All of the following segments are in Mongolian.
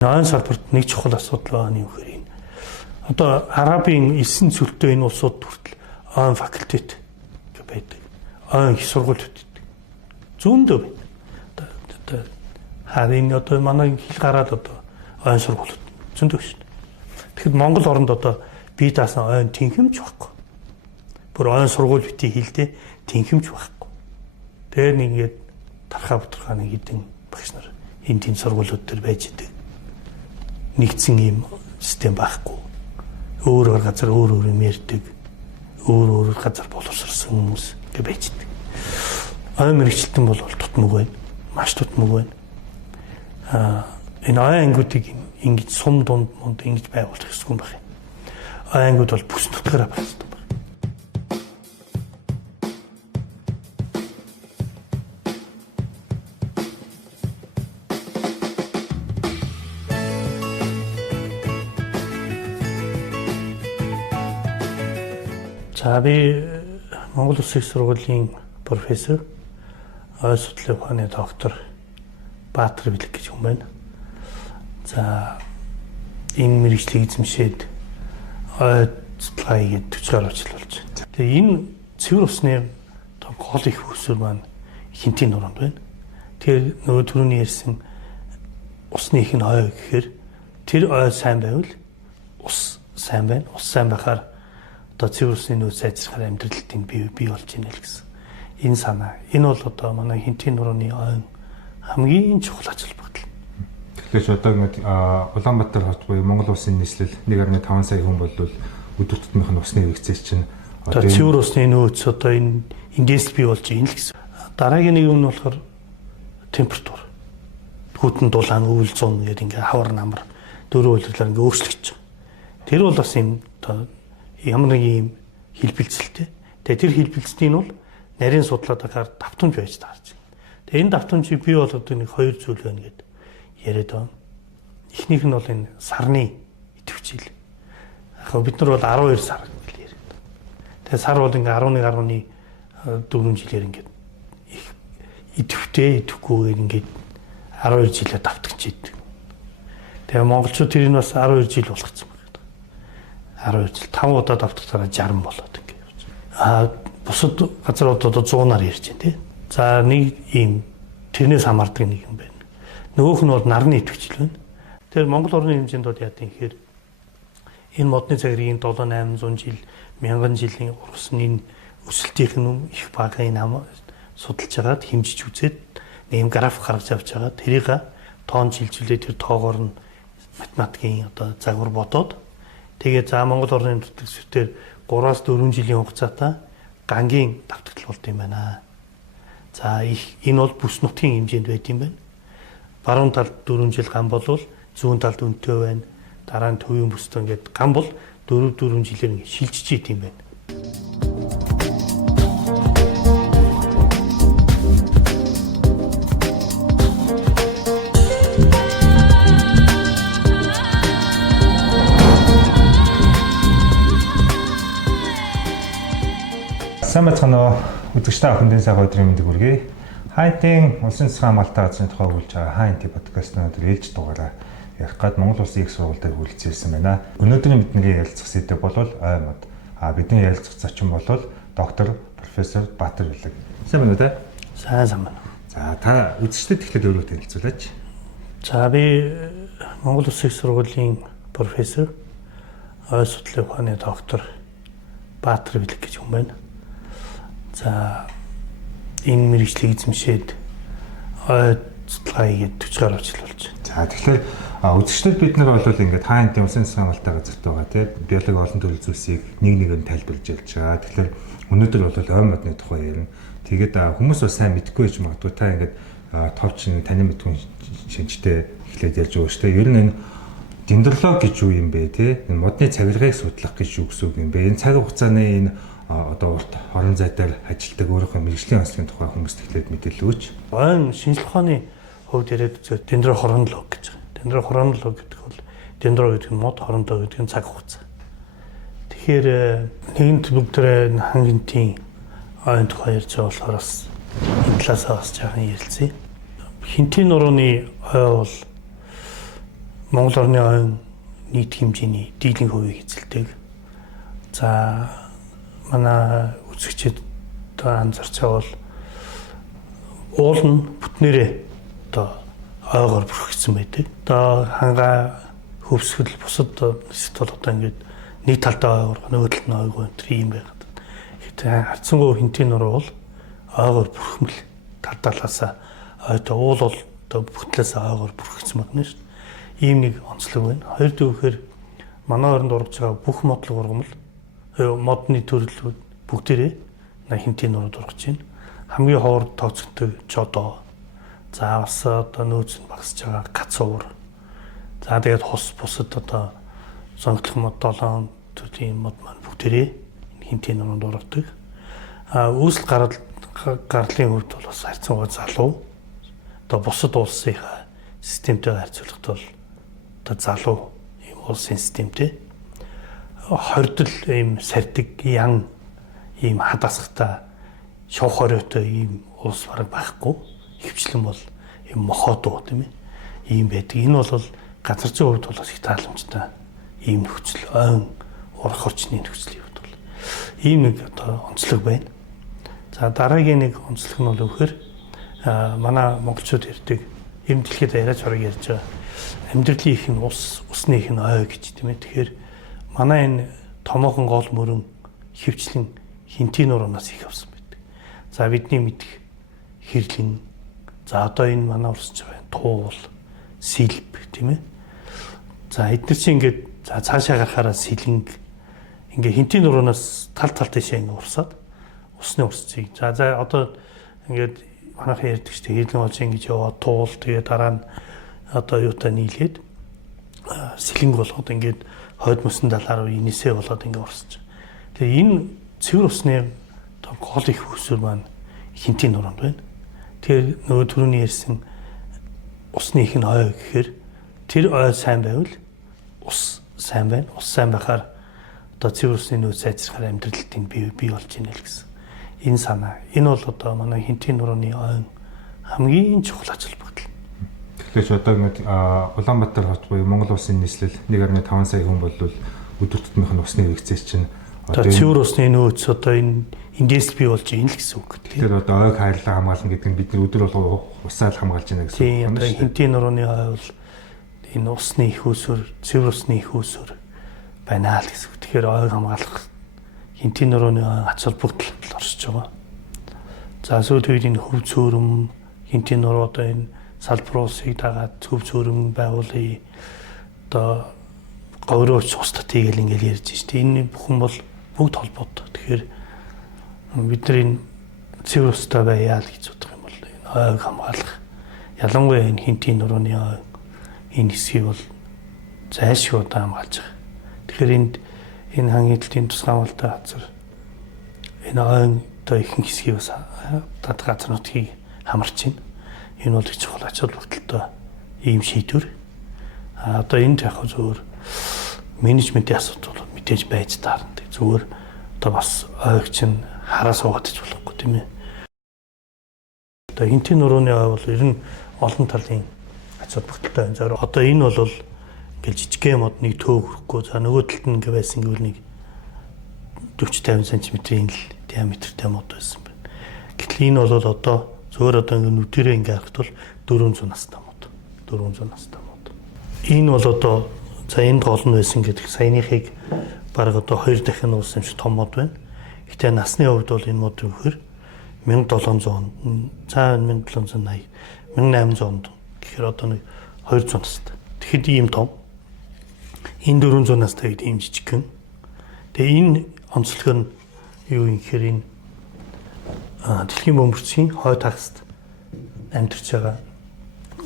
Ойн салбарт нэг чухал асуудал байна юу гэхээр энэ. Одоо Арабын 9 цөлтөө энэ улсууд хүртэл ойн факультет гэж байдаг. Ойн их сургууль үүдэг. Зүүндөө байна. Одоо харин одоо манай хэл гараад одоо ойн сургуулиуд зөндөө шүү дээ. Тэгэхэд Монгол оронд одоо бие даасан ойн тэнхимж байхгүй. Бүр ойн сургууль битгий хэлдэ тэнхимж байхгүй. Тэр нэг ингээд тархаа бутархаа нэг хідэн багш нар энэ тийм сургуулиуд төр байж идэг. Нэгдсэн юм систем байхгүй. Өөр газар өөр юм ярьдаг. Өөр газар боловсрсан хүмүүс гэж байждаг. Ойн мэрэгчлэн бол тутмаг байна. Маш тутмаг байна. Энэ ойн ангиудыг ингэж сум дунд ингэж байгуулах хэрэггүй юм байна. Ойн ангиуд бол бүс нутгаараа болсон. За би Монгол Улсын их сургуулийн профессор, ойн судлалын ухааны доктор Баатар Бэлэг гэж хүн байна. За энэ мэргэжлийг эзэмшээд ойн судалгаа хийгээд 40 гаруй жил болж байна. Тэгээ энэ цэвэр усны гол их өсвөр маань Хинтийн нуруунд байна. Тэр нөгөө түрүүний ярьсан усны их нь ой гэхээр тэр ой сайн байвал ус сайн байна. Ус сайн байхаар одоо цэвэр усны нөөц сайжрахаар амьдралд бий болж байна л гэсэн. Энэ санаа. Энэ бол одоо манай Хинтийн нурууны ойн хамгийн чухал ач холбогдол. Тэгэхээр одоо ингээд Улаанбаатар хот буюу Монгол улсын нийслэл 1.5 сая хүн болвол өдөр тутмынх нь усны хэрэгцээ чинь одоо цэвэр усны нөөц одоо энэ эндээс бий болж байна л гэсэн. Дараагийн нэг юм нь болохоор температур. Хүйтэн дулаан өвөл зун гэдэг ингээ хавар намар дөрөв үйлрэлээр ингээ өөрчлөгдөж байгаа. Тэр бол бас юм одоо ямар нэг юм хэлбэлцэлтэй. Тэгээ тэр хэлбэлцлийн нь бол нарийн судлаад ахаар давтамж байж таарч байна. Тэгээ энэ давтамжийг бий бол одоо нэг хоёр зүйл байна гэд яриад байна. Эхнийх нь бол энэ сарны идэвхжил. Яг бид нар бол 12 сар гэж яриад. Тэгээ сар бол ингээ 11.4 жилээр ингээ их идэвхтэй идэвхгүйгээр ингээ 12 жилээр давтагч идэг. Тэгээ монголчууд тэрийг бас 12 жил болгоцсон. 12 жил 5 удаа давтагтаараа 60 болоод ингэ явж байна. Бусад газрууд одоо 100-аар ярьж байна тий. За нэг ийм тэрнээс хамаардаг нэг юм байна. Нөгөөх нь бол нарны идэвхжил байна. Тэр Монгол орны хэмжээнд бол яа гэхээр энэ модны цагирийн 7-800 жил 1000 жилийн урсны өсөлтийнх нь их бага энэ судалж байгаад хэмжиж үзээд нэг юм график гаргаж авч байгаа. Тэрийг тоон жилжүүлээд тэр тоогоор нь математикийн одоо загвар бодоод тэгээд за Монгол орны төтөлсөөр 3-4 жилийн хугацаатай гангийн давтагдал болд юм байна. За энэ бол бүс нутгийн хэмжээнд байт юм байна. Баруун талд 4 жил ган болвол зүүн талд өнтөө байна. Дараа нь төвийн бүстэн гэдэг ган бол 4 жилээр ингэ шилжиж ит юм байна. Сайн байна уу? Үзэгчтэй бүхэндээ сайхан өдрийн мэндийг хүргэе. Хайтын улсын засгийн хамгаалалтын газрын тухай өгүүлж байгаа Хайнти подкаст өнөөдөр ээлж дугаараа ярих гад Монгол Улсын их сургууль дээр хүрэлцүүлсэн байна. Өнөөдрийн бидний ярилцах сэдэв бол ой мод. Бидний ярилцах зочин бол доктор профессор Баатар Бэлэг. Сайн байна уу те? Сайн байна. За та үзэгчдэд тэгэхээр өөрөө танилцуулаач. За би Монгол Улсын их сургуулийн профессор, ойн судлалын ухааны доктор Баатар Бэлэг гэж хүн байна. За энэ мэргэжлийг эзэмшээд ойн судалгаа хийгээд 40 гаруй жил болж байна. За тэгэхээр үзэгчдэд бид нар бол ингээд Хайнтын улсын засгийн хамгаалалтын газарт байгаа тийм биологи олон төрлийн зүйлсийг нэг тайлбарлаж явж байгаа. Тэгэхээр өнөөдөр бол ойн модны тухай ярина. Тэгээд хүмүүс бол сайн мэдэхгүй байж магадгүй та ингээд товч таны мэдгүй шинжтэй эхлээд ярьж байгаа шүү дээ. Ер нь энэ дендрологи гэж юу юм бэ те? Энэ модны цагиргааг судлах гэж юу гэсэн үг юм бэ? Энэ цаг хугацааны энэ одоо урт хорон зай дээр ажилладаг өөрийнхөө мэргэжлийн онцлогийн тухай хүмүүст эхлээд мэдээлэл өгөөч. Ойн шинжлэх ухааны хувьд яриад үзвэл дендрохронолог гэж байна. Дендрохронолог гэдэг бол дендро гэдэг нь мод, хорондоо гэдэг нь цаг хугацаа. Тэгэхээр нэгэн бүгдээ хангинтийн ойн тухай ярьж байгаа болохоор бас энэ талаасаа бас жаахан ярилцъя. Хинтийн нурууны ой бол Монгол орны оюун нийт хэмжээний дийлэнх хувийг эзэлдэг. За манай үзэгчид одоо анзарч байгаа бол уул нь бүтнээрээ одоо ойгоор бүрхэгдсэн байдаг. Одоо хангаа хөвсгөл бусад нэсэд бол одоо ингээд нэг талдаа ойгоор нөгөө талд нь ойгоо энэ юм байгаад. Гэхдээ хардсангүй хинтийн нуруу бол ойгоор бүрхмэл талдаалаасаа ойтой уул бол одоо бүтлээсээ ойгоор бүрхэгдсэн байна шүү дээ. Ийм нэг онцлог байна. Хоёр дүүхээр манай оронд ургаж байгаа бүх модлог ургамал модны төрлүүд бүгдээрээ хинтийн нурууд ургаж байна. Хамгийн ховор тооцогддог жодоо. За бас одоо нөөц нь багасж байгаа гацуур. За тэгээд хос бусад одоо сонгогдох мод 7 төрлийн мод маань бүгдээрээ хинтийн нуруунд ургадаг. Үүсэл гарлын хувьд бол бас харьцангуй залуу. Одоо бусад улсынхаа системтэйгээр харьцуулахад бол одоо залуу ийм улсын системтэй. Хордол ийм сардаг ян ийм хадасахтай шовх хориотой ийм улс бараг байхгүй. Хөвчлэн бол ийм мохоодуу тийм ээ. Ийм байдаг. Энэ бол газар зүйн хувьд бол их тааламжтай ийм нөхцөл ойн урах орчны нөхцөлийн хувьд бол ийм нэг одоо онцлог байна. За дараагийн нэг онцлог нь бол өгөхөр манай монголчууд ярьдаг юм дэлхийд яриач хорог ярьж байгаа амьдралын их нь усны их нь ой гэж тийм ээ. Тэгэхээр манай энэ томоохон гол мөрөн хөвчлэн хинтийн нуруунаас их авсан байдаг. За бидний мэдих хэрлэн за одоо энэ манай урсж байгаа туул сэлб тийм ээ. За эдгээр чинь ингээд за цаашаа гарахаараа сэлэнг ингээ хинтийн нуруунаас тал тийшээ ингээ урсаад усны урсцгийг. За одоо ингээд манайхан ярьдаг шүү дээ. Хэрлэн болж ингэж яваа туул тэгээ дараа нь одоо юутай нийлээд сэлэнг болгоод ингээд хойд мөсөн талаар инээсээ болоод ингээ урсч. Тэгээ энэ цэвэр усны гол их хөсөр маань хинтийн нуруунд байна. Тэр нөгөө түрүүний ярьсан усны их нь ой гэхээр тэр ой сайн байвал ус сайн байна. Ус сайн байхаар одоо цэвэр усны нөөц сайжрахаар амьдралд энэ бий болж ийнэ л гэсэн. Энэ санаа. Энэ бол одоо манай хинтийн нурууны ойн хамгийн чухал ач холбогдол. Тэгэхээр одоо ингээд Улаанбаатар хот буюу Монгол улсын нийслэл 1.5 сая хүн болвол өдөр тутмынх нь усны хэрэгцээ чинь одоо цэвэр усны нөөц одоо энэ индээс бий болж ийн л гэсэн үг. Тэгэхээр одоо ойг хайрлаа хамгаална гэдэг нь бид нар өдөр болго усаал хамгаалж байна гэсэн үг байна. Тийм хинтийн нурууны ой бол энэ усны их усөр, цэвэр усны их усөр байна л гэсэн үг. Тэгэхээр ойг хамгаалах хинтийн нурууны ач холбогдол оршиж байгаа. За сүүл үед энэ хөв цөөрөм хинтийн нуруу одоо энэ салбаруудыг дагаад хөв цөөрөм байгуулъя. Одоо говьрооч устдтыг л ингээл ярьж штэ. Энэ бүхэн бол бүгд холбоотой. Тэгэхээр бид нар энэ цэвэр устай байяа л гэж бодох юм бол энэ ойг хамгаалах. Ялангуяа энэ хинтийн нурууны ой энэ хэсгийг бол зайлшгүй удаа хамгаалж байгаа. Тэгэхээр энэ хангалтын тусгай амлалтай газар энэ ойн одоо ихэнх хэсгийг бас дад газар нутгийг хамарч байна. Энэ бол их чухал ач холбогдолтой ийм шийдвэр. Одоо энд яг зөвөр менежментийн асуудал бол мэдээж байж таарна. Зүгээр одоо бас ойг чинь хараа суугаад иж болохгүй тийм ээ. Одоо хинтийн нурууны ой бол ер нь олон талын ач холбогдолтой байна. Одоо энэ бол ингээл жижигхэн модныг төв хөрөхгүй. За нөгөө талд нь ингээ байсан гэвэл нэг 40-50 см-ийн л диаметртэй мод байсан байна. Гэтэл энэ бол одоо зөвөр одоо ингээ нүдэрээ ингээ харахад бол 400 настай мод. 400 настай мод. Энэ бол одоо за энд гол нь байсан гэдэг саяныхыг баг одоо 2 дахин уулсан юм шиг том мод байна. Гэтэ насны хувьд бол энэ мод өгөхөр 1700 онд, за 1780, 1800 онд гэхээр одоо нэг 200 настай. Тэгэхэд ийм том. Энэ 400 настай гэдэг ийм жижигхэн. Тэгээ энэ онцлог нь юу юм гэхээр энэ дэлхийн бөмбөрцгийн хойд хагаст амьдарч байгаа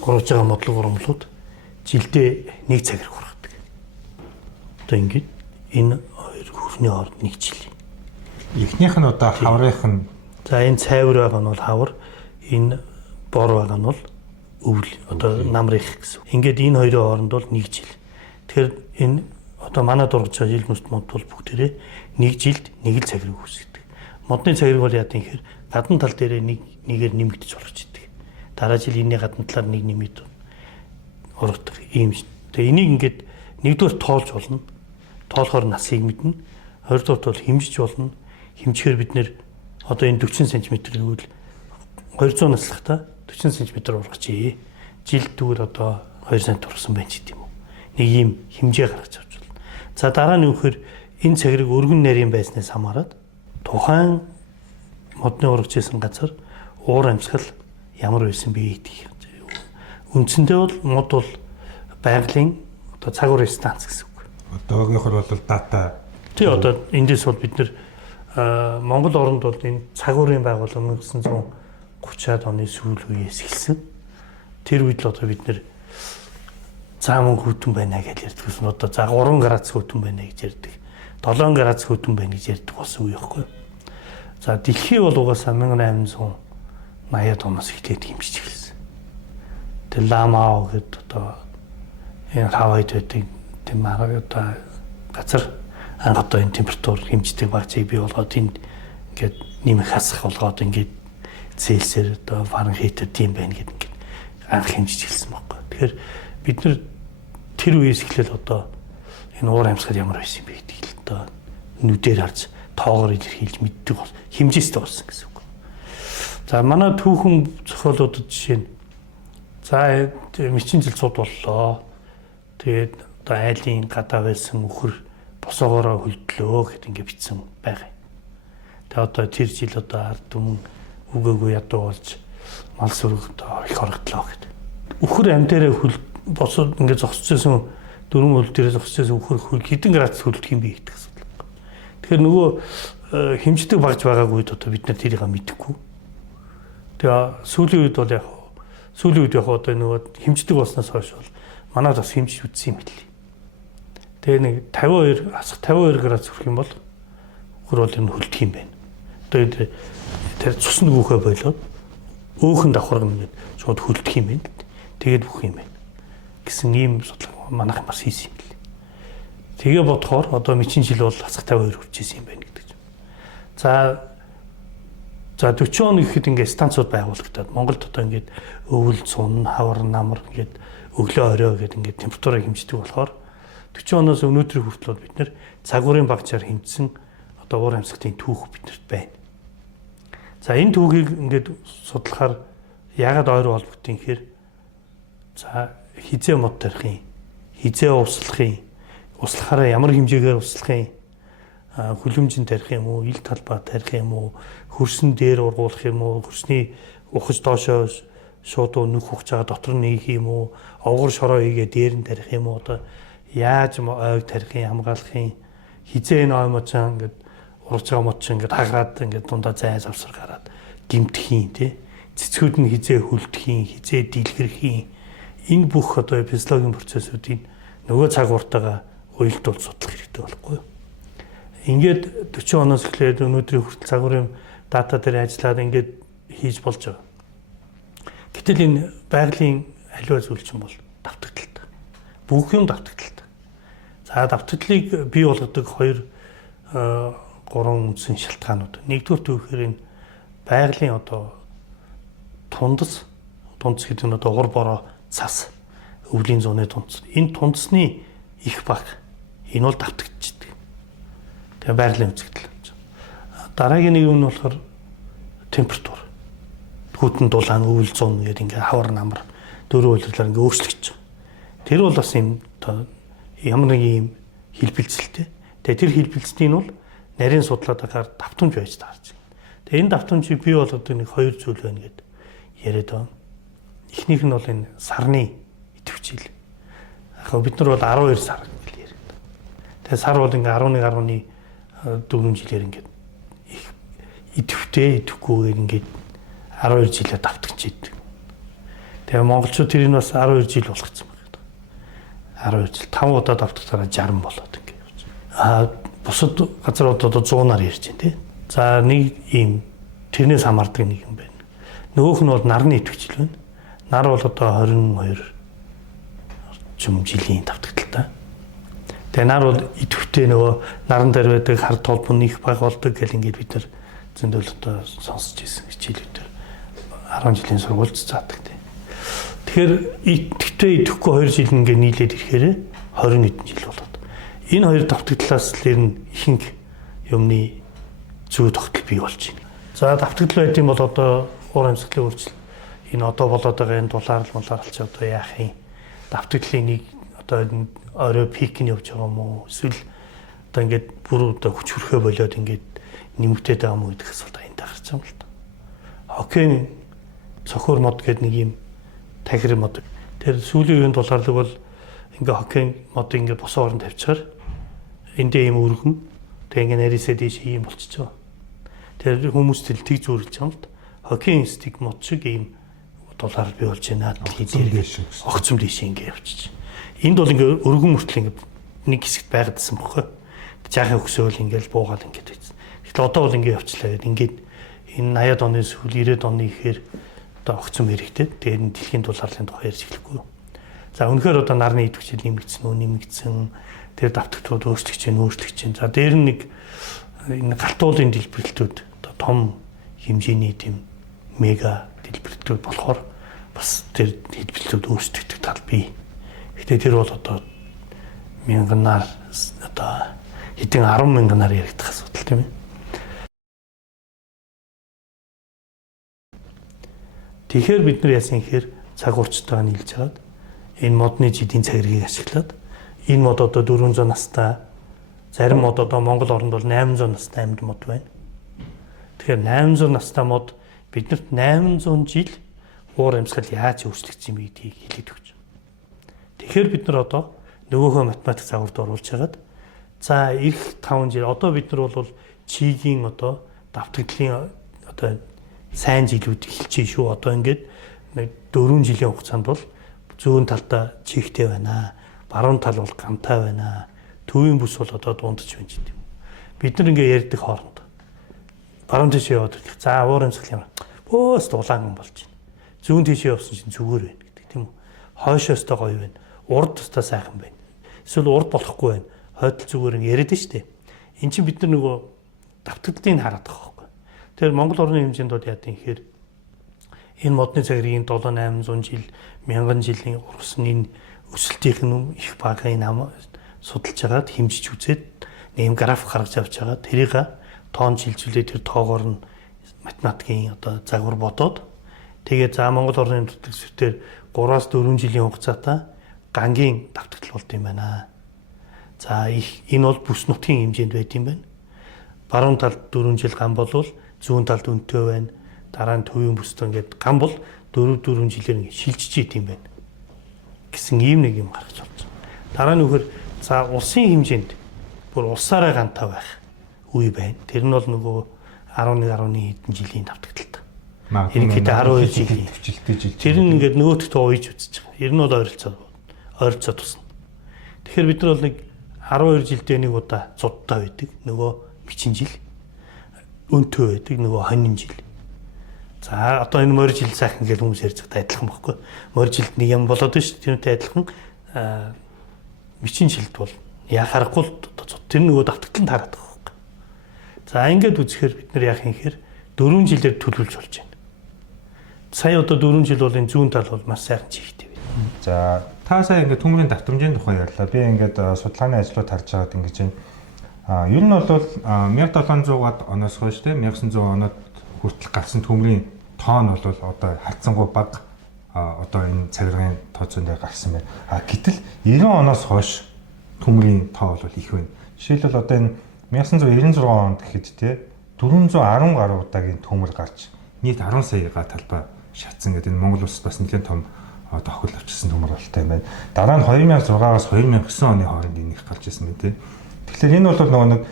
ургаж байгаа модлог ургамлууд жилдээ 1 цаг хэрэг ургадаг. Одоо ингээд энэ хоёр хүрхний хооронд 1 жил. Эхнийх нь одоо хаврынх нь за энэ цайвар байгаа нь бол хавар, энэ бор байгаа нь бол өвөл одоо намрих гэсэн. Ингээд энэ хоёрын хооронд бол 1 жил. Тэгэхээр энэ одоо манай дургаж байгаа жил мөст мод бол бүгдээрээ 1 жилд 1 л цаг хэрэг үүсгэдэг. Модны цаг хэрэг бол яа гэхээр гадна тал дээрээ нэгээр нэмэгдэж болгож идэг. Дараа жил энэний гадна талаар нэг нэмээд ургадаг ийм Тэгээ энийг ингээд нэгдүгээр тоолж болно. Тоолохоор насыг мэднэ. Хоёрдугаар бол хэмжиж болно. Хэмжихээр бид нэр одоо энэ 40 см гэвэл 200 наслахтаа 40 см ургачээ. Жилд тэгвэл одоо 2 см ургасан байх ч гэдэм үү. Нэг ийм хэмжээ гаргаж авч болно. За дараа нь юу гэхээр энэ цагирыг өргөн нарийн байснаас хамаарат тухайн модны ургаж исэн газар уур амьсгал ямар байсан бэ гэдэг. Үндсэндээ бол мод бол байгалийн одоо цагуурын станц гэсэн үг. Одоогийнхор бол дата. Тий одоо эндээс бол бид нэр Монгол оронд бол энэ цагуурын байгууллага 1930-аад оны сүүл үеэс эхэлсэн. Тэр үед л одоо бид нэр цааман хүйтэн байна гэж ярьдаг. Одоо за 3 градус хүйтэн байна гэж ярьдаг. 7 градус хүйтэн байна гэж ярьдаг болсон үе байхгүй. За дэлхий бол угаасаа 1880-аад оноос эхлээд хэмжиж эхэлсэн. Тэр Ламао гэдэг одоо энэ Хавайд байдаг тийм одоо газар анх одоо энэ температур хэмждэг багцыг бий болгоод энд ингээд нэмэх хасах болгоод ингээд Цельсиэр одоо Фаренгейтээр тийм байна гэдэг ингээд анх хэмжиж эхэлсэн байхгүй. Тэгэхээр бид нар тэр үеэс эхлээл одоо энэ уур амьсгал ямар байсан бэ гэдгийг л одоо нүдээр харж тоогоор илэрхийлж мэддэг бол хэмжээстэй болсон гэсэн үг. За манай түүхэн зохиолуудад жишээ нь за мэчин жил цуд боллоо. Тэгээд одоо айлын гадаа байсан үхэр босоогоороо хөлдлөө гэд ингэ бичсэн байгаа. Тэгээд одоо тэр жил одоо ард түмэн үгээгүй ядуу болж мал сүрэг одоо их хорогдлоо гэд. Үхэр ам дээрээ хөл босоод ингэ зогсчихсон дөрвөн хөл дээрээ зогсчихсон үхэр хөл хэдэн градус хөлдөх юм бэ гэдэг асуудал. Тэгэхээр нөгөө хэмждэг багж байгаагүй одоо бид нар тэрийг мэдэхгүй. Тэгээ сүүлийн үед бол яг одоо нөгөө хэмждэг болсноос хойш бол манайд бас хэмжиж үтсэн юм билээ. Тэгээ нэг 52 асах 52 градус хүрэх юм бол үхэр бол энэ хөлдөх юм байна. Одоо тэр цусны бүхэ болоод өөхөн давхарга нэгэд шууд хөлдөх юм байна. Тэгээд бүх юм байна гэсэн ийм судлага манайх бас хийсэн юм билээ. Тэгээ бодохоор одоо мэчин жил бол асах 52 хүрчээсэн юм байна гэдэг. За 40 он гэхэд ингээд станцууд байгуулагдаад Монголд одоо ингээд өвөл цун, хавар намар ингээд өглөө орой гэдэг ингээд температурыг хэмждэг болохоор 40 оноос өнөөдрийг хүртэл бид нэр цагуурын багцаар хэмжсэн одоо уур амьсгалын түүх биднэрт байна. За энэ түүхийг ингээд судлахаар яагаад ойр холбогдсон гэхээр за хизээ мод тарихын, хизээ услахын, услахаараа ямар хэмжээгээр услахын, хүлэмжин тарих юм уу, ил талбай тарих юм уу, хөрсөн дээр ургуулах юм уу, хөрсний ухаж доошоо шууд нүх ухаж байгаа дотор нь ийх юм уу, овгор шороо хийгээ дээр нь тарих юм уу, одоо яаж ойг тарихын хамгаалахын хизээ энэ ой мочон ингээд урж байгаа мочон ингээд хагаад ингээд дундаа зай завсар гараад гимтгэхийн тий цэцгүүд нь хизээ хүлдэхийн хизээ дийлгэрхийн энэ бүх одоо физиологийн процессуудыг нөгөө цаг уртаага уялдуул судлах хэрэгтэй болохгүй юу. Ингээд 40 оноос эхлээд өнөөдрийн хүртэл цагуурын дата дээр ажиллаад ингээд хийж болж байгаа. Гэтэл энэ байгалийн аливаа зүйл чинь бол давтагдaltaй. Бүх юм давтагдaltaй. За давтагдлыг бий болгодог 2-3 үндсэн шалтгаанууд. Нэгдүгээр түүхээр энэ байгалийн одоо тундас гэдэг нь одоо ур бороо цас өвлийн зууны тундас. Энэ тундасны их баг энэ бол давтагдчихдаг. Тэгээ байгалийн үзэгдэл. Дараагийн нэг юм нь болохоор температур. Хүйтэн дулаан өвөл зун гэдэг ингээ хавар намар дөрөв үйлрэлээр ингээ өөрчлөгдөж байгаа. Тэр бол бас юм ямар нэг юм хэлбэлцэлтэй. Тэгээ тэр хэлбэлцтийг нь бол нарийн судлаад ахаар давтамж байж таарч байна. Тэгээ энэ давтамжийг бий болгоод нэг хоёр зүйл байна гэд яриад байна. Эхнийх нь бол энэ сарны идэвхжил. Яг бид нар бол 12 сар гэж яриад. Тэгээ сар бол ингээ 11.4 жилээр ингээ их идэвхтэй идэвхгүйгээр ингээ 12 жилээр давтагч идэг. Тэгээ монголчууд тэрийг бас 12 жил болгоцсон байна. 12 жил 5 удаа давтагтаараа 60 болоод ингээ явж. Бусад газрууд одоо 100-аар ярьж байна тий. За нэг ийм тэрнээс хамаардаг нэг юм байна. Нөгөөх нь бол нарны идэвхжил байна. Нар бол одоо 22 орчим жилийн давтагдaltaй. Тэгээ нар бол идэвхтэй нөгөө наран дээр байдаг хар толбон их баг болдог гэл ингээд бид нар зөндөл одоо сонсч ирсэн хичээлүүдээр 10 жилийн сургуульд заадаг тий. Тэгэхээр идэвхтэй идэхгүй 2 жил ингээ нийлээд ирэхээр 20 хэдэн жил болоод. Энэ хоёр давтагдлаас л ер нь ихэнх юмны зүй тогтол бий болж байна. За давтагдал байт юм бол одоо уур амьсгалын өөрчлөлт энэ одоо болоод байгаа энэ дулаарлалч одоо яах юм? Давтагдлын нэг одоо орой пик нь явж байгаа юм уу? Эсвэл одоо ингээд бүр одоо хүч хөрхөө болоод ингээд нэмэгдээд байгаа юм уу гэдэг асуулт энэ гарч байгаа юм л да. Хоккейн цохор мод гэдэг нэг юм тахир мод. Тэр сүүлийн үеийн дулаарлаг бол ингээ хоккейн мод ингээ босоо орон тавьчихаар эндээ юм өргөн тэг ингээ нарийсаа дээш юм болчихж байгаа. Тэр хүмүүс тэлтийг зүүрлж байгаа юм л да. Хоккейн стик мод шиг ийм дулаал бий болж байна. Огцом дээш ингээ явчих. Энд бол ингээ өргөн мөртл ингээ нэг хэсэгт байгаадсан бохоо. Жаахан өксөөл ингээл буугаал ингээд байсан. Тэгэхээр одоо бол ингээ явчлаа гэдэг. Ингээд энэ 80-ад оны сүүл 90-ад оны ихээр одоо огцом хэрэгтэй. Тэгээд энэ дэлхийн дулаарлын тухай ярьж эхлэхгүй. За үнэхээр одоо нарны идэвхжил нэмэгдсэн. Тэр давтагдлууд өөрчлөгдөж байна. За дээр нь нэг энэ галтуулын дэлбэрэлтүүд одоо том хэмжээний тийм мега дэлбэрэлтүүд болохоор бас тэр хэлбэлтүүд өөрчлөгдөх тал бий. Гэхдээ тэр бол одоо мянганаар одоо хэдэн 10 мянганаар яригдах асуудал тийм ээ. Тэгэхээр бид нар яасан гэхээр цаг хугацаатайгаа нийлж хагаад энэ модны жидийн цагиргийг ашиглаад энэ мод одоо 400 настай зарим мод одоо Монгол оронд бол 800 настай амьд мод байна. Тэгэхээр 800 настай мод биднэрт 800 жил уур амьсгал яаж өөрчлөгдсөн юм гэдгийг хэлээд өгч. Тэгэхээр бид нар одоо нөгөөхөө математик загварт оруулж хагаад за ирэх 5 жил одоо бид нар бол чигийн одоо давтагдлын одоо сайн жилүүд эхэлчихэ шүү. Одоо ингээд 4 жилийн хугацаанд бол зүүн талдаа чихтэй байна. Баруун тал бол гамтай байна. Төвийн бүс бол одоо дундаж байна гэдэг юм. Бид нар ингээд ярьдаг хооронд баруун тийш яваад ирэх. За уур амьсгал юм. Бөөс дулаан болж байна. Зүүн тийш явсан чинь зүгээр байна гэдэг тийм үү. Хойшоос та гоё байна. Урд тастаа сайхан байна. Эсвэл урд болохгүй байна. Хойдол зүгээр яриад штэ. Эн чинь бид нар нөгөө давтагдлыг хараад байгаа байхгүй. Тэгэхээр Монгол орны хэмжээнд бол яа гэхээр энэ модны цагирийн 7-800 жил, 1000 жилийн ургасан энэ өсөлтийнх нь их бага энэ судалж агаад хэмжиж үзээд нэм график гаргаж авч байгаа. Тэрийг тоон шилжүүлээд тэр тоогоор нь математикийн одоо загвар бодоод тэгээд за Монгол орны нутаг зөвтөр 3-4 жилийн хугацаатай гангийн давтагдал болд юм байна. За энэ бол бүс нутгийн хэмжээнд байт юм байна. Баруун талд 4 жил ган болвол зүүн талд өнтөө байна. Дараа нь төвийн бүсд ингээд ган бол 4 жилээр ингээд шилжиж ит юм байна гэсэн ийм нэг юм гаргаж болж байгаа. Дараа нь үхэр за улсын хэмжээнд бүр улсаараа гантай байх үе байна. Тэр нь бол нөгөө 11 хэдэн жилийн давтагдaltaа. Ерөнхийдөө 12 жилийн төвчлөлтэй жил. Тэр нь ингээд нөгөөдөлтөө уйж үзэж байгаа. Ер нь бол ойролцоо тусна. Тэгэхээр бид нар бол нэг 12 жилдээ нэг удаа зудтай байдаг. Нөгөө бичин жил өнтөө байдаг. Нөгөө хонин жил. За одоо энэ морь жил сайхан гэж хүмүүс ярьж байгаа адилхан байхгүй. Морь жилд нэг юм болоод шүү дээ. Тэрнтэй адилхан бичин жилд бол яа харахгүй л тэр нөгөө давтагдлыг хараад байгаа байхгүй. За ингээд үзэхээр бид нар яах юм хэр 4 жилээр төлөвлөж болж байна. Сая одоо 4 жил бол энэ зүүн тал бол маш сайхан чихтэй байна. За та сая ингээд төмрийн давтамжийн тухай ярьлаа. Би ингээд судалгааны ажлууд харж байгаад ингэж байна. Ер нь бол 1700-аад оноос хойш те 1900 оноод хүртэл гарсан төмрийн тоон бол одоо хатсангуй бага одоо энэ цагиргын тооцоонд гарсан байна. Гэтэл 90 оноос хойш төмрийн тоо бол их байна. Жишээлбэл одоо энэ 1996 онд гэхэд те 410 гаруй удаагийн төмөр гарч нийт 10 саяга талбай шатсан гэдэг энэ Монгол улсад бас нэлээд том тохиол авчирсан төмөр болтой юм байна. Дараа нь 2006-аас 2009 оны хооронд энэ их гарч ирсэн байна те. Тэгэхээр энэ бол нөгөө нэг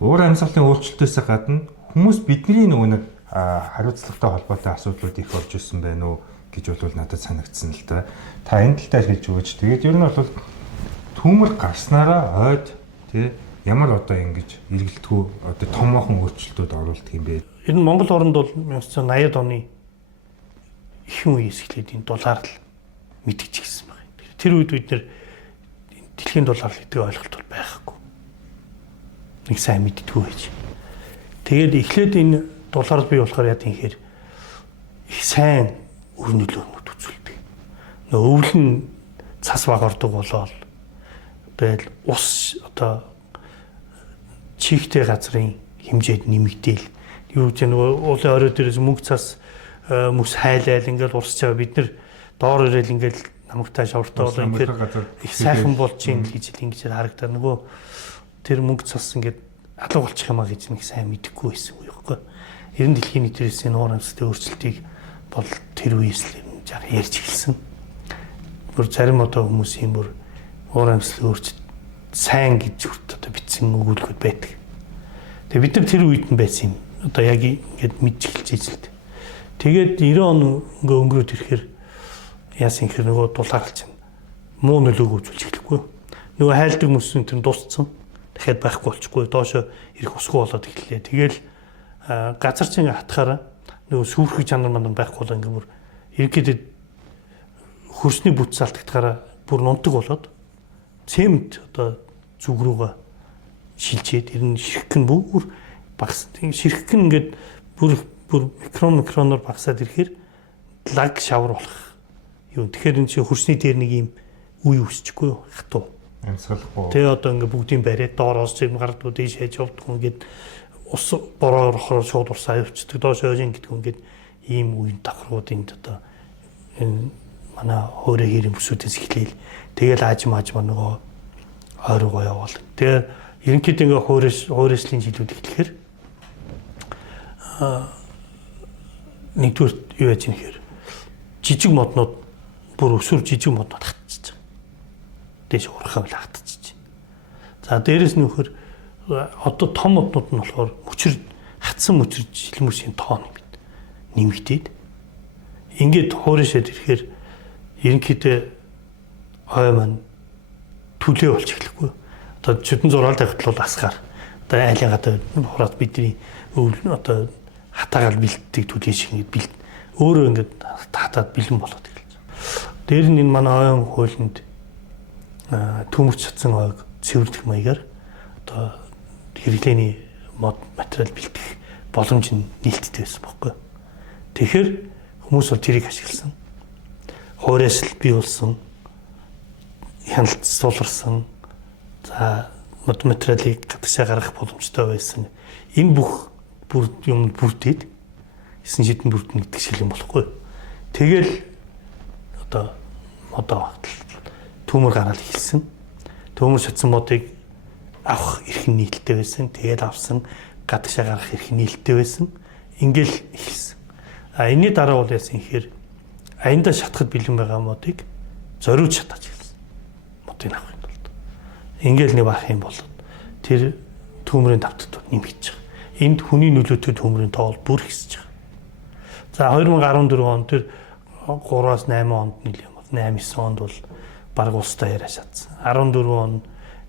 уур амьсгалын өөрчлөлтөөс гадна хүмүүс бидний нөгөө нэг хариуцлагатай холбоотой асуудлууд их орж ирсэн байна уу гэж бол надад санагдсан л да. Та энэ тал дээр хэлж өгөөч. Тэгээд ер нь бол төмөр гарснараа ойд тий ямар одоо ингэж эргэлтгүй одоо томоохон өөрчлөлтүүд оруулдаг юм бэ? Ер нь Монгол оронд бол 1980-ад оны ихэнх үеэс эхлээд энэ дулаарлал мэдчихсэн байна. Тэр үед бид нэр дэлхийн дулаарлал гэдэг ойлголт бол байхгүй. Нэг сайн мэддэггүй байж. Тэгээд эхлээд энэ дулаарлал бий болохоор яа гэхээр их сайн өр нөлөөнүүд үзүүлдэг. өвлөн цас баг ордог болоод тэгэл ус одоо чихтэй газрын хэмжээд нэмэгдээл юу гэж нөгөө уулын орой дээрээс мөнгө цас мөс хайлаал ингээл урсч байгаа бид нар доор ирээл ингээл намагтай шавартай болоо ингээд их сайхан болж ийн гэж ингэж харагдаа нөгөө тэр мөнгө цас ингээд алга болчих юмаа гэж нэг сайн мэдэхгүй байсан уу яахгүй. Ер нь дэлхийн нийтрээсийн уур амьсгалын өөрчлөлтийг бол тэр үеэс л яг ярьж эхэлсэн. Бүр зарим одоо хүмүүсийн бүр уур амьсгалын өөрчлөлт сайн гэж хүрт одоо бичсэн өгүүлбэрүүд байдаг. Тэгээ бид нар тэр үед нь байсан юм. Одоо яг ингээд мэдж эхэлж ийж л. Тэгээд 90 он өнгөрөөд ирэхээр яасан хэр нөгөө дулаарч байна. Муу нөлөөг үзүүлж эхлэхгүй. Нөгөө хайлдаг мөсөн тэр дууссан. Дахиад байхгүй болчихгүй. Доошо ирэх усгүй болоод эхэллээ. Тэгэл газарчин хатахаараа нөгөө сүрхэг чанар манд байхгүй болоо ингээд бүр ергээд хөрсний бүтц алдагдахаараа бүр нунтаг болоод цемент одоо зүг рүүгээ шилжээд ер нь ширхэг нь бүр багс. Ширхэг нь ингээд бүр микроноор багасаад ирэхээр лаг шавар болох юм. Тэгэхээр энэ чинь хөрсний дээр нэг юм үе үсчихгүй хатуу. Амьсгалахгүй. Тэгээ одоо ингээд бүгдийн бариад доороос зэм гардуу дээш хэж явдаг ингээд ус бороо шууд урсаа явчихдаг. Доош ойрын гэдэг ингээд ийм үеийн давхруудын одоо энэ манай хөөрэ хэрэг бүсүүдээс эхлээл тэгэл аажмаар нөгөө ойргоо яваал. Тэгээ ерөнхийдөө ингээ хуурайслын жилүүд эхлэхээр нэгдүгээр юу яаж нэхэр жижиг моднууд бүр өсвөр жижиг моднууд хатчихж байгаа. Дээш урахаа л хатчихж байна. За дээрэс нь нөхөр одоо том моднууд нь болохоор хатсан мөчр жилмүсийн тоо нэмэгдээд ингээд хуурайшаад ирэхээр ерөнхийдөө хой маань түлээ болж эхлэхгүй. Одоо чөтөн зургаал тавихт бол асгаар одоо айлын гадаа хураад бидний өвл одоо хатаагаал бэлддэг түлээ шиг ингээд өөрөө ингээд хатаад бэлэн болоод эхэлж байгаа. Дээр нь энэ манай ойн хуулинд төмөрч чадсан ойг цэвэрлэх маягаар одоо хэрэглээний мод материал бэлтгэх боломж нь нээлттэй байсан байхгүй. Тэгэхээр хүмүүс бол тэрийг ашигласан. Хуурайсл бий болсон. Хяналт суулгарсан. За мод материалыг гадагшаа гаргах боломжтой байсан. Энэ бүх юм бүрдээд 9 шидэн бүрдэн гэдэг шиг юм болохгүй. Тэгэл одоо модоо багтал төмөр гараад эхэлсэн. Төмөр шатсан модыг авах эрх нээлттэй байсан. Тэгээд авсан гадагшаа гаргах эрх нээлттэй байсан. Ингээл эхэлсэн. Энэний дараа бол яасан гэхээр аяндаа шатахад бэлэн байгаа модыг зориуд шатаж эхэлсэн. Модыг авахын тулд. Ингээл нэг бах юм болоод тэр төмөрийн давтагтууд нэмэгдэж байгаа. Энд хүний нөлөөтэй төмөрийн тоо бүр ихсэж байгаа. За 2014 он тэр 3-8 онд нэлээд бол 8-9 онд бол баг улстай яриа шатсан. 14 он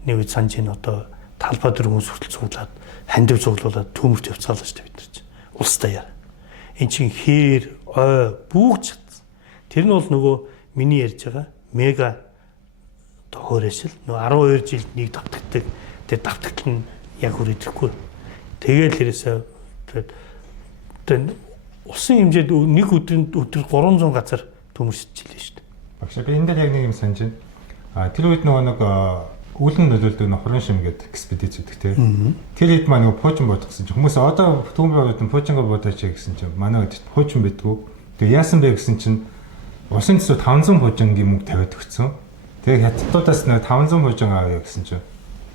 нэг үед санаж ин одоо талбай дээр хүмүүс хүртэл цуглаад хандив цуглуулад төмөрт явцгаалаа шүү дээ бид нар чинь. Улстай яриа. Энд чинь хээр ой бүгд шатсан. Тэр нь бол нөгөө миний ярьж байгаа мега одоо хуурайшил нөгөө 12 жилд нэг давтагддаг. Тэр давтагтал нь яг хүрээдрэхгүй. Тэгээл хэрэгсээ усан хэмжээд нэг өдөр 300 газар төмөрсөж жилээ шүү дээ. Багш би энэ дээр яг нэг юм санаж байна. Тэр үед нөгөө нэг үүлэн нөлөөлдөг нохрын шим гэдэг экспедиц үүдэг тийм. Тэр хэд маа нөгөө пуучин бодох гэсэн чинь хүмүүс одоо төмөр бодсон пуучингаа бодооч гэсэн чинь манай үед пуучин байдгүй. Тэгээ яасан бэ гэсэн чинь усын цэцүү 500 пуучингийн мөнгө тавиад өгсөн. Тэгээ хятадуудаас нэг 500 пуучин авъя гэсэн чинь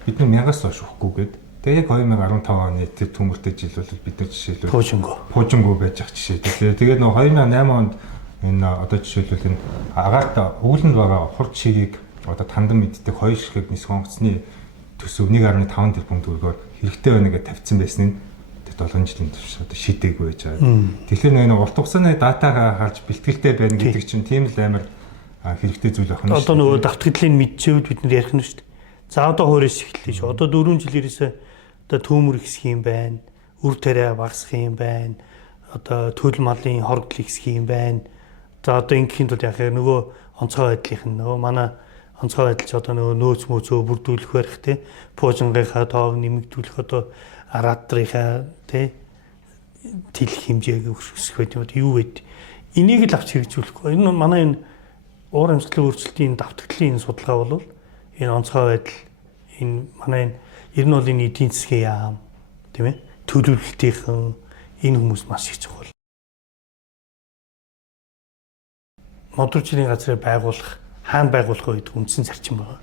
бид нэг 1000-аас хойш өгөхгүй гээд. Тэгээ яг 2015 оны тэр төмөртэй жил бол бид нар жишээлбэл пуучингоо байж ах жишээ. Тэгээд нөгөө 2008 онд энэ одоо жишээлбэл энэ агаарт өвлөнд байгаа хурд шигийг одоо тандан мэддэг хоёр ширхэг нис хонгоцны төсөв 1.5 тэрбум төгрөгөөр хэрэгтэй байна гэж тавьсан байсан нь тэр 7 жилийн турш одоо шийдээгүй байж байгаа. Тэгэхээр нэг урт хугацааны датагаа харж бэлтгэлтэй байна гэдэг чинь тийм л амар хэрэгтэй зүйл байх нь шүү дээ. Одоо нөгөө давтагдлын мэдчихэд бид нар ярих нь шүү дээ. За одоо хуурайс эхэллээ шүү. Одоо 4 жил ирээсээ одоо төмөр ихсэх юм байна. Үр тариа багасах юм байна. Одоо төлөв малын хоргол ихсэх юм байна. За одоо ингээхийн тулд яг нөгөө онцгой байдлынх нь нөгөө манай онцгой байдал ч одоо нөгөө нөөц мөөцөө бүрдүүлэх байх тий. Пуужингийнхаа тоог нэмэгдүүлэх одоо аратрынхаа тий тэлэх хэмжээг өсгөх байх юм. Юу вэ? Энийг л авч хэрэгжүүлэхгүй. Энэ манай энэ уур амьсгалын өөрчлөлтийн давтагдлын энэ судалгаа бол энэ онцгой байдал энэ манай ер нь бол энэ эдийн засгийн яам тийм ээ төлөвлөлтийнхэн энэ хүмүүс маш их чухал. Модульчлалын газрыг байгуулах, хаана байгуулах вэ гэдэг үндсэн зарчим байна.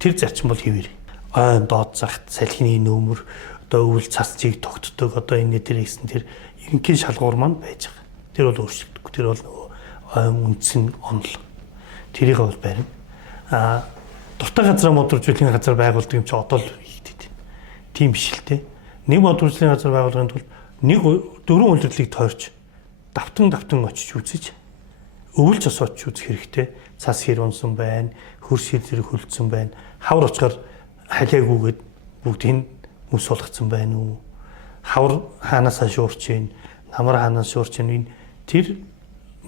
Тэр зарчим бол хэвээр. Ойн доод загт салхины нөмөр одоо өвөл цасцыг тогтдог одоо энэ дээр гэсэн тэр ерөнхий шалгуур маань байж байгаа. Тэр бол өөрчлөгдөхгүй. Тэр бол нөгөө ойн үндсэн онол. Тэрийг бол барина. Дуртай газраа модульчлалын газар байгуулдаг юм чи одоо л хийгдэв. Тийм биш л те. Нэг модульчлалын газар байгуулахын тулд нэг дөрвөн үйлдвэрлэлийг тойрч давтан очиж үзэж өвөлж осооч үзэх хэрэгтэй. Цас хэр унсан байна, хөрс хэр зэрэг хөлдсөн байна. Хавар очихоор халиагүйгээд бүгдийг мөс болгоцсон байна уу? Хавар хаанаас шуурч байна, намар хаанаас шуурч байна. Тэр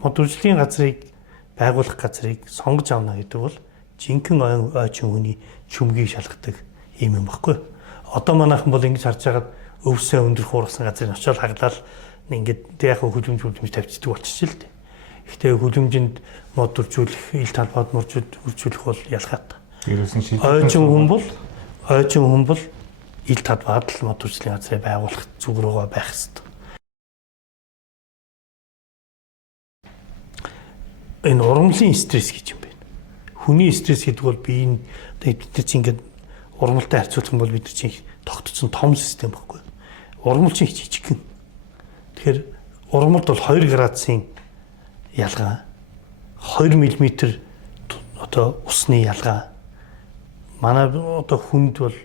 модульчлалын газрыг байгуулах газрыг сонгож авна гэдэг бол жинхэнэ ойчин хүний чүмгийг шалгадаг юм баггүй. Одоо манайхан бол ингэж харж байгаад өвсөө өндөр хуурсан газрыг очиод хаглаад ингээд яг хөдөлмж тавьчихдаг болчихж л дээ. Гэхдээ хөдөлмжинд модульжүүлэх, ил талбайд үржүүлэх бол ялгаатай. Ойчин хүн бол ил талбайд л модульчлалын газрыг байгуулах зүг рүүгээ байх хэрэгтэй. Энэ ургамлын стресс гэж юм байна. Хүний стресс гэдэг бол биеийн бид нар чинь ингээд ургамалтай харьцуулах юм бол бид нар чинь тогтцсон том систем байхгүй. Ургамал чинь жижигхэн. Тэгэхээр ургамалд бол 2 градусын ялгаа 2 мм одоо усны ялгаа манай одоо хүнд бол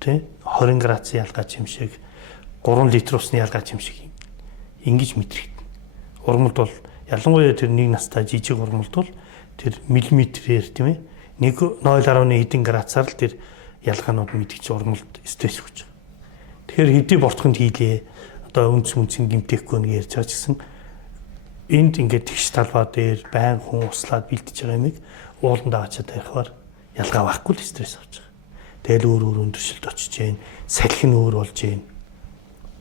тий 20 градусын ялгаа чимшиг 3 литр усны ялгаа чимшиг ингэж мэдрэгдэнэ. Ургамалд бол ялангуяа тэр нэг настай жижиг ургамалд бол тэр миллиметрээр тийм ээ 0.1 хэдэн градусаар л тэр ялгаанууд мэдгэж ургамалд стресс өгч байгаа. Тэгэхээр хэдий бортхонд хийлээ одоо үнцэн гимтэхгүй нэг ярьж байгаа ч гэсэн энд ингээд тэгш талбай дээр байн хүн услаад бэлдэж байгаа юмыг ууланд аваачаад байхаар ялгаа байхгүй л стресс авч байгаа. Тэгэл өөр өндөршөлт очиж जैन, салхин өөр болж जैन.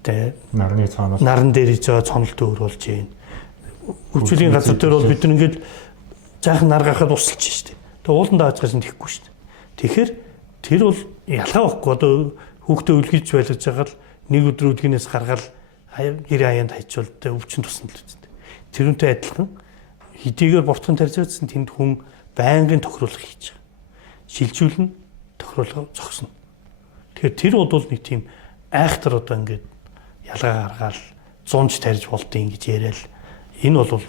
Тэгээ наран дээр иж байгаа цомлт өөр болж जैन. Үржлийн газар дээр бол бид нар ингээд жаахан нар гахад усалж штэ. Тэгээ ууланд аваад байгаа юм тэхгүй штэ. Тэгэхээр тэр бол ялгаа байхгүй одоо хүүхдээ үлгэж байлгаж байгаа л нэг өдөр үлгэнээс гаргаад гэр аяанд хайчвал өвчин тусна л үстэй. Тэрүүнтэй адилхан хэдийгээр бортхон тарьж байсан тэнд хүн байнгын тохируулах хийж байгаа. Шилжүүлнэ, тохируулах зогсно. Тэгэхээр тэр бол нэг тийм айхтар одоо ингээд ялгаа гаргаал 100ч тарьж болдгийг гэж яриад энэ бол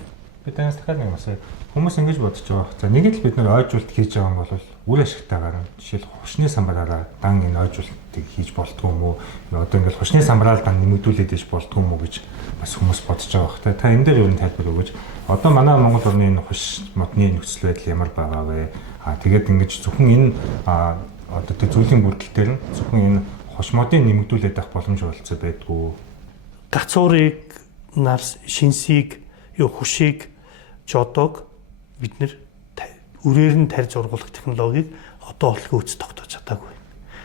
бидээс дахиад нэг асуу. Хүмүүс ингэж бодож байгаа. За нэг л бид нар ойжуулт хийж байгаа юм бол үр ашигтайгаар жишээл хушны самбараараа дан энэ ойжуултыг хийж болтгоо юм уу? Одоо ингээд хушны самбараар дан нэмэгдүүлээд иж болтгоо юм уу гэж бас хүмүүс бодож байгаа бах. Та энэ дээр юу н тайлбар өгөөж. Одоо манай Монгол орны энэ хуш модны нөхцөл байдал ямар байгаа вэ? Тэгээд ингэж зөвхөн энэ одоо тэг зүйлийн бүрдэл дээр нь зөвхөн энэ хуш модыг нэмэгдүүлээд авах боломж болцоо байдгүй. Гацуурыг, нарс, шинсийг, хушийг, жодог бид нэр үрээр нь тарьж ургуулах технологиг одоо олгүй үз тогтоож чадаагүй.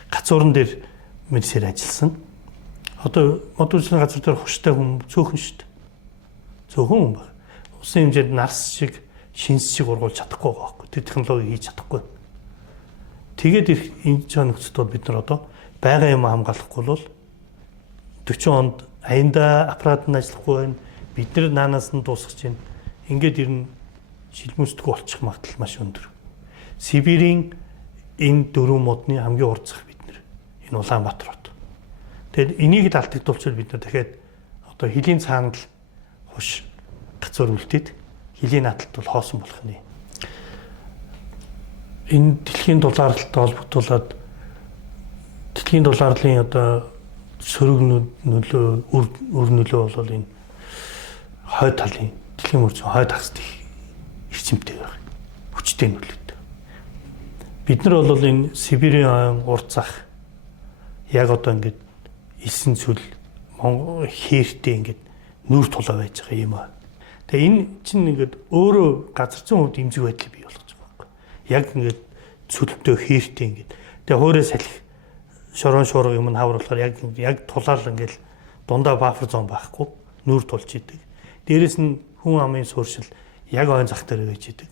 Гацуурн дээр мэдсээр ажилласан. Одоо модульчлалын газар дээр хуштай хүн цөөхөн шүү дээ. Цөөхөн хүн байна. Усын хэмжээнд нарс шиг, шинс шиг ургуулж чадахгүй байгаа байхгүй. Тэр технологиг хийж чадахгүй. Тэгээд энэ ч нөхцөлд бид нар одоо байгаа юм хамгаалахгүй бол 40 онд аянда аппарат нь ажиллахгүй байна. Бид нар наанаас нь дуусгаж байна. Ингээд ирнэ шилмүсдэггүй болчих магадлал маш өндөр. Сибирийн энэ 4 модны хамгийн урд зах бид нар энэ Улаанбаатар хот. Тэгээд энийг л алдагдуулчвал бид нар дахиад одоо хилийн цаанал хуш гацуур үлдээд хилийн наталт бол хоосон болох нь. Энэ дэлхийн дулаалтай холбогдуулаад дэлхийн дулаалын одоо сөрөг нөлөө өр нөлөө бол энэ хойд талын дэлхийн мөрчийн хойд хагас эрчимтэй байх. Хүчтэй нөлөөтэй. Бид нар бол энэ Сибирийн урд зах яг одоо ингээд элсэн цөл хээртэй ингээд нүр тулаа байж байгаа юм аа. Тэгээ энэ чинь ингээд өөрөө газар зүйн хувьд эмзэг байдлыг бий болгож байгаа байхгүй. Яг ингээд цөлтэй хээртэй ингээд. Тэгээ хуурай салхи шорон шуурга юм хавар болохоор яг тулаал ингээд дундаа бафер зон байхгүй нүр тулж идэг. Дээрээс нь хүн амын сууршил яг ойн зах дээр байж идэг.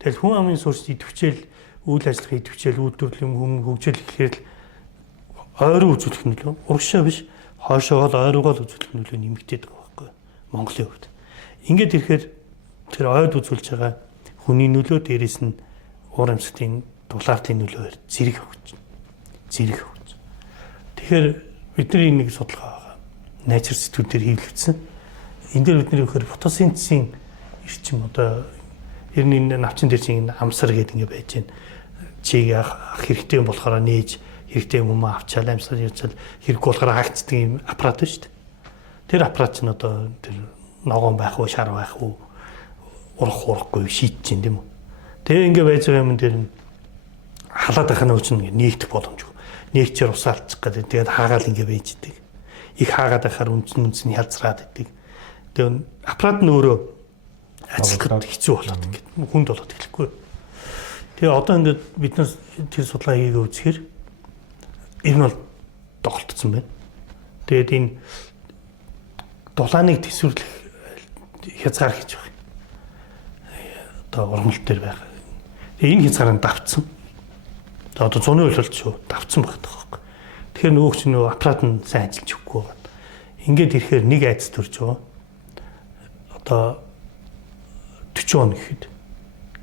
Тэгэл хүн амын сурч идэвхжээл үйл ажиллагаа идэвхжээл үйлдвэрлэлийн хөгжил гэхээр л ойрын үзүүлэх нөлөө урагшаа биш хойшоогоо л ойргоо л үзүүлэх нөлөө нэмэгдээд байгаа байхгүй Монголын хувьд. Ингээд ирэхээр тэр ойд үзүүлж байгаа хүний нөлөө дээрээс нь уур амьсгалын дулаалтын нөлөөр зэрэг хөгж. Тэгэхээр бидний нэг судалгаа байгаа. Nature сэтгүүдээр хийлгэсэн. Энэ дээр бидний өгөхөр фотосинтезийн эрчим одоо ер нь энэ навчин дээр чинь амсар гэдэг ингэ байж байна. Чиг ах хэрэгтэй болохоор нээж хэрэгтэй юм авчаал амьсгал явуучаал хэрэггүй болохоор хаагцдаг юм аппарат байна шүү дээ. Тэр аппарат чинь одоо тэр ногоон байх уу, шар байх уу, урахгүй шийдэж чинь тийм үү. Тэгээ ингэ байж байгаа юм дээр нь халаад байх нь үгүй нэгдэх боломжгүй. Нэгчээр усаалчих гэдэг. Тэгээд хаагаал ингэ байж идэг. Их хаагаад байхаар үнц нь хялцраад идэг. Тэгээд аппарат нь өөрөө ажиллахад хэцүү болоод ингээд хүнд болоод эхлэхгүй. Тэгээ одоо ингээд бид нар тэр судалгаа хийгээ үзэхээр энэ бол тоглолтсон байна. Тэгээд энэ дулааныг төсвөрлөх хязгаар хийж байгаа. Одоо ургамал дээр байгаа. Тэгээ энэ хязгаарыг давцсан. Одоо 100% л шүү давцсан багт байгаа. Тэгэхээр нөгөө ч нөгөө аппарат нь сайн ажиллаж өгөхгүй байна. Ингээд ирэхээр нэг айц төрж байгаа. Одоо 40 он гэхэд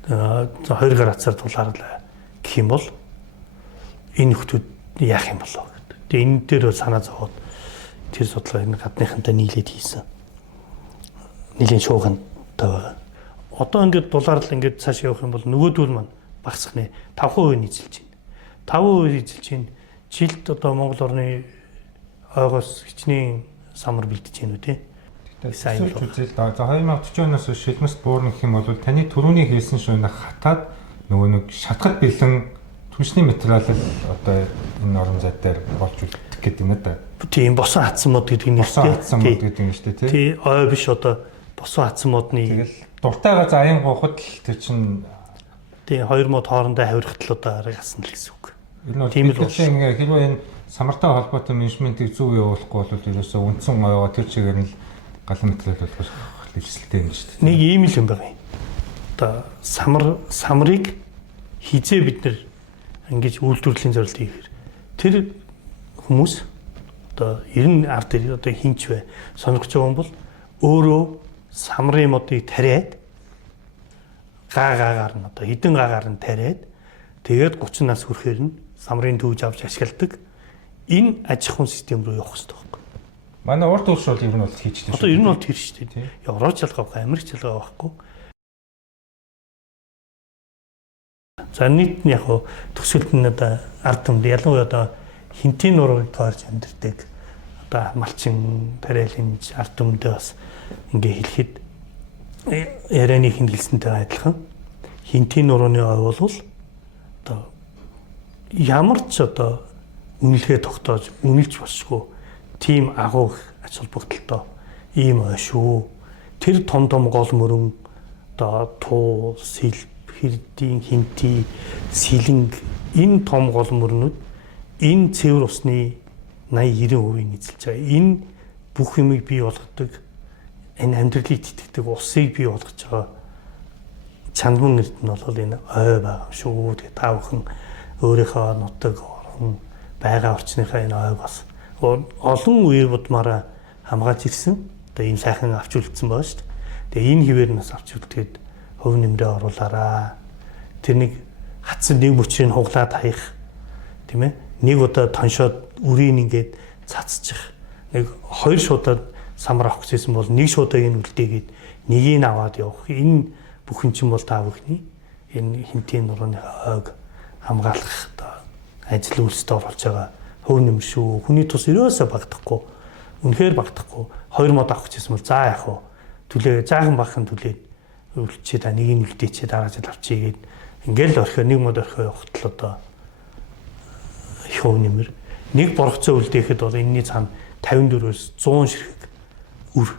2 градусаар дулаарлаа гэх юм бол энэ хүмүүс яах юм болоо гэдэг. Тэгээ энэ дээр санаа зовоод тэр судалгаа энэ гадныхантай нийлээд хийсэн. Нийлэн шууган таваа. Одоо ингээд дулаарлал ингээд цааш явах юм бол нөгөөдөл маань багасах нэ 5% нийцэлж байна. 5% нийцэлж байна. Жилд одоо Монгол орны ойгоос хичнээн самар бэлдэж байна үү те. Сайн л үзэл. За 2040 оноос шилмэс буурна гэх юм бол таны түрүүний хийсэн шуунаа хатаад нөгөө нэг шатгад бэлэн түншний материал одоо энэ орон зай дээр болж үлдэх гэдэг юм да. Тийм босон хатсан мод гэдэг нь босон хатсан мод гэдэг юм шүү дээ тий. Ой биш одоо босон хатсан модны тэгэл дуртайгаа заяан гоохот л тэр чинь тий хоёр мод хоорондоо хавирхтал одоо яасан л гэсэн үг. Энэ бол тийм л ингээ хэрвээ энэ самартай холбоотой менежментийг зөв явуулахгүй бол ерөөсөө үндсэн оёо тэр чигээр нь галан материал болох хэвсэлтэй юм шүү дээ. Нэг ийм л юм байгаа юм. Одоо самрыг хизээ бид нэр ингэж үйлдвэрлэлийн зорилт хийхээр тэр хүмүүс одоо 90 ард дээр одоо хинч бай сонирхож байгаа юм бол өөрөө самрын модыг тариад гаагаар нь одоо хідэн гаагаар нь тариад тэгээд 30 нас хүрэхээр нь самрын төвж авч ашигладаг энэ аж ахуйн систем рүү явах хэрэгтэй байхгүй. Манай урд улс бол ер нь бол хийчихсэн шүү. Одоо ер нь бол тэр шүү дээ. Европ жалгаа байхгүй, Америк жалгаа байхгүй. За нийт нь яг төсөлд нь одоо ард түмэд ялангуяа одоо хинтийн нурууг таарч амьдэрдэг одоо малчин паралин ард түмэдээ бас ингээ хэлэхэд ярианы хингэлсэнтэй адилхан хинтийн нурууны ой бол одоо ямар ч одоо үнэлгээ тогтоож үнэлж болшгүй тийм агуу ач холбогдолтой ийм ой шүү. Тэр том гол мөрөн одоо туу сэл хэрдийн хинти сэлэнг энэ том гол мөрнүүд энэ цэвэр усны 80-90% эзэлж байгаа. Энэ бүх юмыг бий болгодог энэ амьдралыг тэтгэдэг усыг бий болгож байгаа чандан эрд нь бол энэ ой байгаа шүү. Тэгээ та бүхэн өөрийнхөө нутаг орон байгаа орчныхаа энэ ойг бас олон үе будмаараа хамгаалж ирсэн. Одоо ийм сайхан авч үлдсэн байгаа шүү дээ. Тэгээ энэ хിവэр нас авч үлдээд хөв нэмрээ оруулаараа. Тэр нэг хатсан нэг мөчрийг хуглаад хаях тийм ээ. Нэг удаа тоншоод үрийг ингээд цацчих. Нэг хоёр шуудаад самар авах гэсэн бол нэг шуудааг нь үлдээгээд нэгийг нь аваад явах. Энэ бүхэн чинь бол та бүхний энэ хинтийн нурууны ойг хамгаалах ажил үйлстэй оруулж байгаа хөв нэмэр шүү. Хүний тус ерөөсөө багтахгүй. Үнэхээр багтахгүй. Хоёр мод авах гэсэн бол за яах вэ? Түлээ жаахан бахан түлээд үлчээ та нэг нь үлдээчээ дараа жил авчийгээд ингээл орхио нэг мод орхио явахт л одоо хөв нэмэр нэг боргоцоо үлдээхэд бол энэний цаана 54-өөс 100 ширхэг үр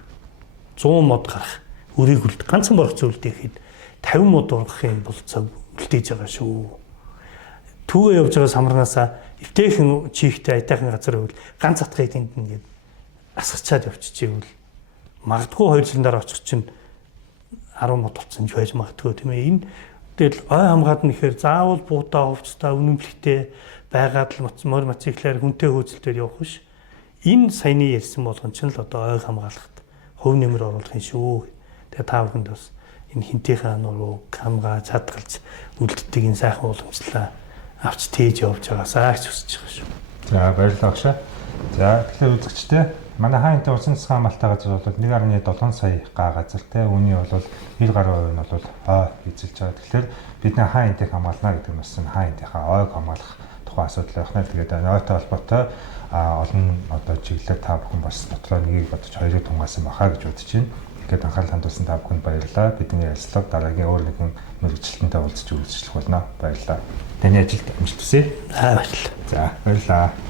100 мод гарах үрийг үлд ганцхан боргоцоо үлдээхэд 50 мод ургах юм бол цаг үлдээж байгаа шүү. Түүгээ явж байгаа самарнаасаа эвтэйхэн чихтэй айтайхан газар байвал ганц атгыг тэнд ингээд асгачаад явчихжээвэл магадгүй 2 жилийн дараа очих чинь 10 мод болсон ч байж магадгүй тийм ээ. Энэ Тэгэл ой хамгаална гэхээр заавал буудаа хувцастай үнэмлэхтэй байгаад л мор мотоциклээр хүнтэй хөөцөлтөөр явах биш. Энэ саяны ярьсан болгон ч л одоо ой хамгаалахад хөв нэмэр оруулах юм шүү. Тэгээ та бүхэнд бас энэ хинтийнхаа нуруу хамгааж хадгалж үлддэг энэ сайхан уламжлалаа авч тээж явж байгаасаа гэж хүсэж байгаа шүү. За баярлалаа агшаа. За тэгэхээр үзэгчтэй манай хаантай усан засгийн хамгаалалтаа газар бол 1.7 сая га газар те үүний бол 90 гаруй хувь нь бол ой эзэлж байгаа. Тэгэхээр бид нэ хаантайг хамгаална гэдэг нь бас хаантайхаа ойг хамгаалах тухайн асуудал байх нэ. Тэгээд ойтой холбоотой олон одоо чиглэлээр та бүхэн бас дотроо нэгийг бодож хоёрыг тунгаасан баха гэж бодож байна. Тэгээд анхаарал хандуулсан та бүхэнд баярлалаа. Бидний ярилцлага дараагийн өөр нэгэн мэргэжилтэнтэй уулзч үргэлжлэх болно. Баярлалаа. Таны ажилд амжилт хүсье. Баярлалаа. За баярлалаа.